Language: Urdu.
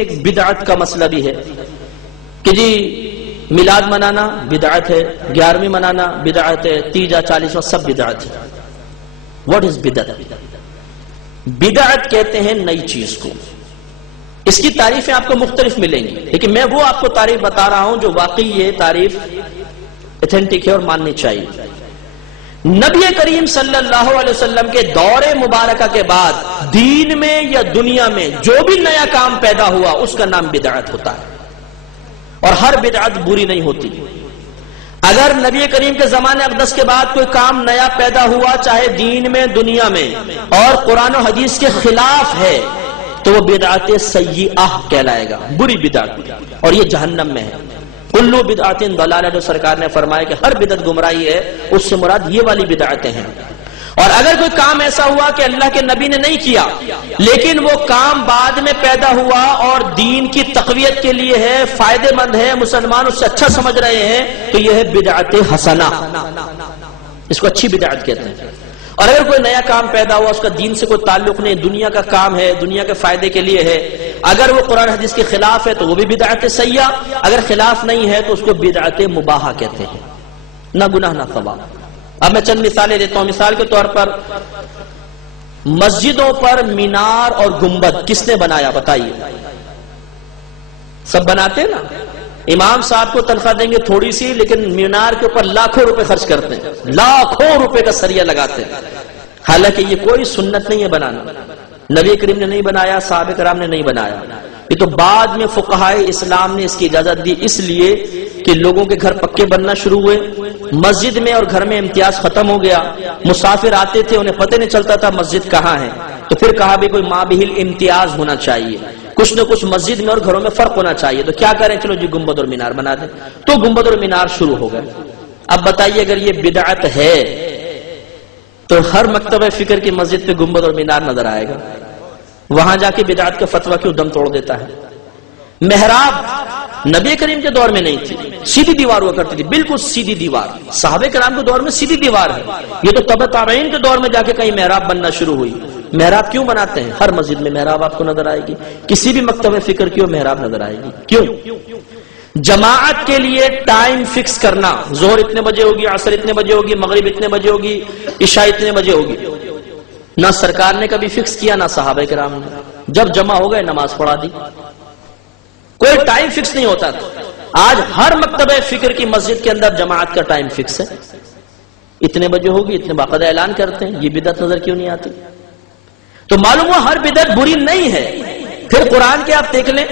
ایک بدعت کا مسئلہ بھی ہے کہ جی میلاد منانا بدعت ہے، 11ویں منانا بدعت ہے، تیجا 40واں سب بدعت ہے۔ واٹ از بدعت؟ بدعت کہتے ہیں نئی چیز کو۔ اس کی تعریفیں آپ کو مختلف ملیں گی، لیکن میں وہ آپ کو تعریف بتا رہا ہوں جو واقعی یہ تعریف ایتھینٹک ہے اور ماننی چاہیے۔ نبی کریم صلی اللہ علیہ وسلم کے دور مبارکہ کے بعد دین میں یا دنیا میں جو بھی نیا کام پیدا ہوا اس کا نام بدعت ہوتا ہے، اور ہر بدعت بری نہیں ہوتی۔ اگر نبی کریم کے زمانے اقدس کے بعد کوئی کام نیا پیدا ہوا چاہے دین میں دنیا میں اور قرآن و حدیث کے خلاف ہے تو وہ بدعت سیئہ کہلائے گا، بری بدعت، اور یہ جہنم میں ہے۔ کلو بدعت ضلالہ، جو سرکار نے فرمایا کہ ہر بدعت گمراہی ہے، اس سے مراد یہ والی بدعتیں ہیں۔ اور اگر کوئی کام ایسا ہوا کہ اللہ کے نبی نے نہیں کیا لیکن وہ کام بعد میں پیدا ہوا اور دین کی تقویت کے لیے ہے، فائدے مند ہے، مسلمان اس سے اچھا سمجھ رہے ہیں، تو یہ ہے بدعت حسنہ، اس کو اچھی بدعت کہتے ہیں۔ اور اگر کوئی نیا کام پیدا ہوا اس کا دین سے کوئی تعلق نہیں، دنیا کا کام ہے، دنیا کے فائدے کے لیے ہے، اگر وہ قرآن حدیث کے خلاف ہے تو وہ بھی بدعت سیئہ، اگر خلاف نہیں ہے تو اس کو بدعت مباحہ کہتے ہیں، نہ گناہ نہ ثواب۔ اب میں چند مثالیں دیتا ہوں۔ مثال کے طور پر مسجدوں پر مینار اور گنبد کس نے بنایا بتائیے؟ سب بناتے ہیں نا؟ امام صاحب کو تنخواہ دیں گے تھوڑی سی، لیکن مینار کے اوپر لاکھوں روپے خرچ کرتے ہیں، لاکھوں روپے کا سریہ لگاتے ہیں، حالانکہ یہ کوئی سنت نہیں ہے بنانا۔ نبی کریم نے نہیں بنایا، صحابہ کرام نے نہیں بنایا، یہ تو بعد میں فقہائے اسلام نے اس کی اجازت دی، اس لیے کہ لوگوں کے گھر پکے بننا شروع ہوئے، مسجد میں اور گھر میں امتیاز ختم ہو گیا، مسافر آتے تھے انہیں پتہ نہیں چلتا تھا مسجد کہاں ہے، تو پھر کہا بھی کوئی مابہل امتیاز ہونا چاہیے، کچھ نہ کچھ مسجد میں اور گھروں میں فرق ہونا چاہیے، تو کیا کریں، چلو جی گنبد اور مینار بنا دیں، تو گنبد اور مینار شروع ہو گئے۔ اب بتائیے اگر یہ بدعت ہے تو ہر مکتبہ فکر کی مسجد پہ گنبد اور مینار نظر آئے گا، وہاں جا کے بدعت کا فتویٰ کیوں دم توڑ دیتا ہے؟ محراب نبی کریم کے دور میں نہیں تھی، سیدھی دیوار ہوا کرتی تھی، بالکل سیدھی دیوار، صحابہ کرام کے دور میں سیدھی دیوار ہے، یہ تو تبع تابعین کے دور میں جا کے کہیں محراب بننا شروع ہوئی۔ محراب کیوں بناتے ہیں؟ ہر مسجد میں محراب آپ کو نظر آئے گی، کسی بھی مکتبہ فکر کی محراب نظر آئے گی۔ کیوں؟ جماعت کے لیے ٹائم فکس کرنا، ظہر اتنے بجے ہوگی، عصر اتنے بجے ہوگی، مغرب اتنے بجے ہوگی، عشاء اتنے بجے ہوگی، نہ سرکار نے کبھی فکس کیا نہ صحابہ کرام نے، جب جمع ہو گئے نماز پڑھا دی، کوئی ٹائم فکس نہیں ہوتا تھا۔ آج ہر مکتبہ فکر کی مسجد کے اندر جماعت کا ٹائم فکس ہے، اتنے بجے ہوگی، اتنے باقاعدہ اعلان کرتے ہیں، یہ بدعت نظر کیوں نہیں آتی؟ تو معلوم ہوا ہر بدعت بری نہیں ہے۔ پھر قرآن کے آپ دیکھ لیں